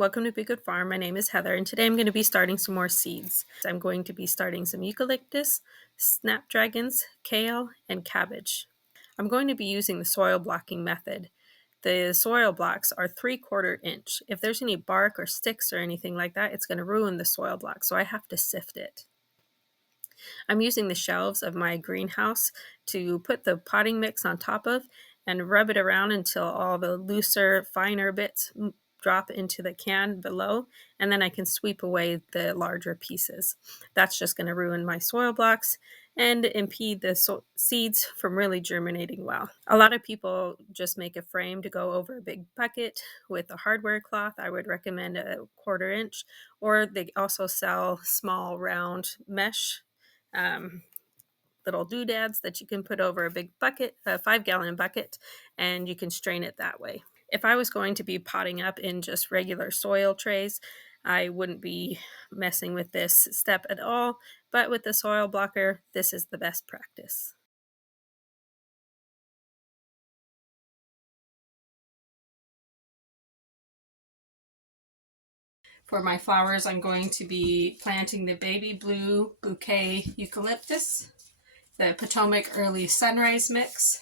welcome to Be Good Farm. My name is Heather, and today I'm going to be starting some more seeds. I'm going to be starting some eucalyptus, snapdragons, kale, and cabbage. I'm going to be using the soil blocking method. The soil blocks are 3/4 inch. If there's any bark or sticks or anything like that, it's going to ruin the soil block, so I have to sift it. I'm using the shelves of my greenhouse to put the potting mix on top of and rub it around until all the looser, finer bits drop into the can below, and then I can sweep away the larger pieces. That's just going to ruin my soil blocks and impede the seeds from really germinating well. A lot of people just make a frame to go over a big bucket with a hardware cloth. I would recommend a 1/4 inch, or they also sell small round mesh little doodads that you can put over a big bucket, a 5-gallon bucket, and you can strain it that way. If I was going to be potting up in just regular soil trays, I wouldn't be messing with this step at all, but with the soil blocker, this is the best practice. For my flowers, I'm going to be planting the baby blue bouquet eucalyptus, the Potomac early sunrise mix,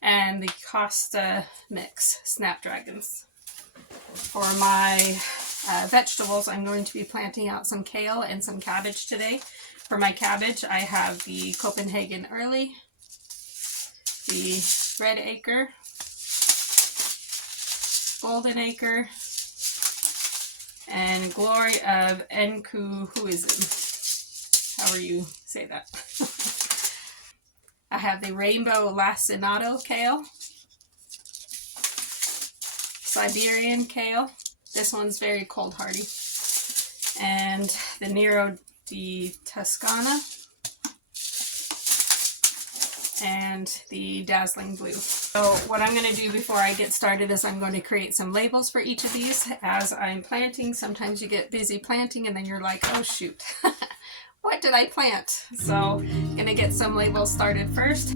and the Costa mix snapdragons. For my vegetables, I'm going to be planting out some kale and some cabbage today. For my cabbage, I have the Copenhagen early, the red acre, golden acre, and glory of Enkuhuism, however you say that. I have the rainbow lacinato kale, Siberian kale, this one's very cold hardy, and the Nero di Toscana, and the dazzling blue. So what I'm going to do before I get started is I'm going to create some labels for each of these as I'm planting. Sometimes you get busy planting and then you're like, oh shoot, what did I plant? So I'm going to get some labels started first.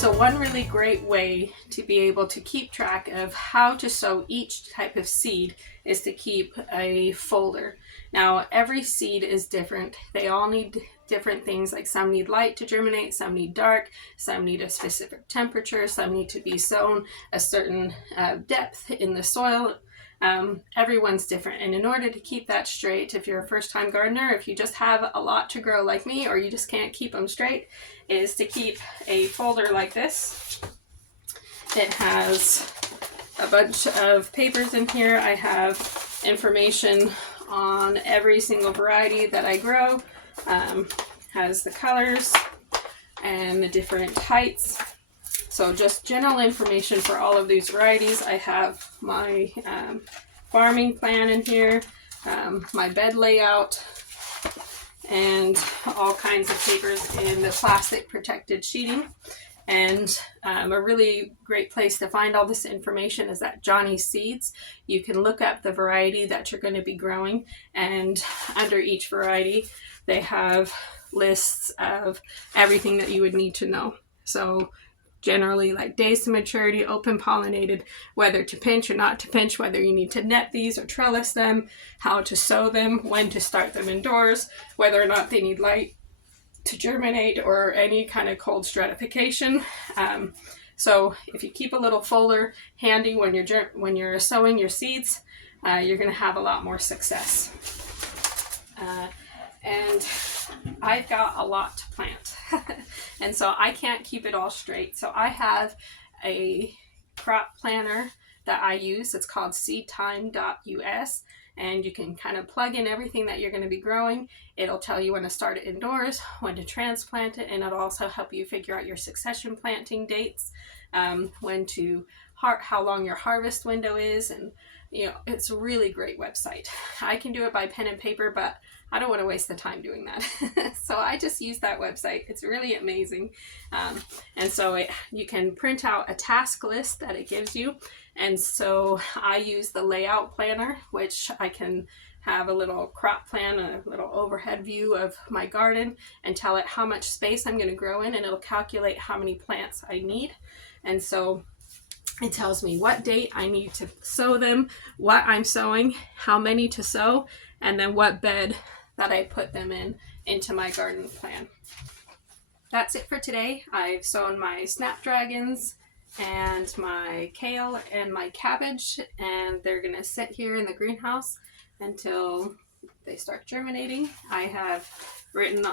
So one really great way to be able to keep track of how to sow each type of seed is to keep a folder. Now every seed is different. They all need different things, like some need light to germinate, some need dark, some need a specific temperature, some need to be sown a certain depth in the soil. Everyone's different, and in order to keep that straight, if you're a first-time gardener, if you just have a lot to grow like me, or you just can't keep them straight, is to keep a folder like this. It has a bunch of papers in here. I have information on every single variety that I grow, has the colors and the different heights. So just general information for all of these varieties. I have my farming plan in here, my bed layout, and all kinds of papers in the plastic protected sheeting. And a really great place to find all this information is at Johnny's Seeds. You can look up the variety that you're going to be growing, and under each variety they have lists of everything that you would need to know. So generally, like days to maturity, open pollinated, whether to pinch or not to pinch, whether you need to net these or trellis them, how to sow them, when to start them indoors, whether or not they need light to germinate or any kind of cold stratification. So if you keep a little folder handy when you're sowing your seeds, you're going to have a lot more success. And I've got a lot to plant and so I can't keep it all straight. So I have a crop planner that I use. It's called seedtime.us, and you can kind of plug in everything that you're going to be growing. It'll tell you when to start it indoors, when to transplant it, and it'll also help you figure out your succession planting dates, when to how long your harvest window is, and it's a really great website. I can do it by pen and paper, but I don't want to waste the time doing that. So I just use that website. It's really amazing. And so you can print out a task list that it gives you. And so I use the layout planner, which I can have a little crop plan, a little overhead view of my garden, and tell it how much space I'm going to grow in, and it'll calculate how many plants I need. And so it tells me what date I need to sow them, what I'm sowing, how many to sow, and then what bed that I put them into my garden plan. That's it for today. I've sown my Snapdragons and my Kale and my Cabbage, and they're gonna sit here in the greenhouse until they start germinating. I have written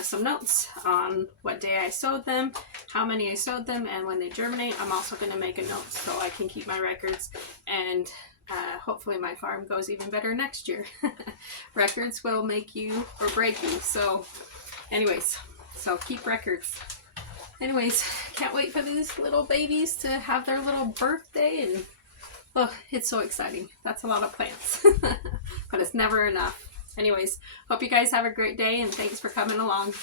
some notes on what day I sowed them, how many I sowed them, and when they germinate. I'm also going to make a note so I can keep my records, and hopefully my farm goes even better next year. Records will make you or break you. So anyways, so keep records. Anyways, can't wait for these little babies to have their little birthday, and oh, it's so exciting. That's a lot of plants, but it's never enough. Anyways, hope you guys have a great day, and thanks for coming along.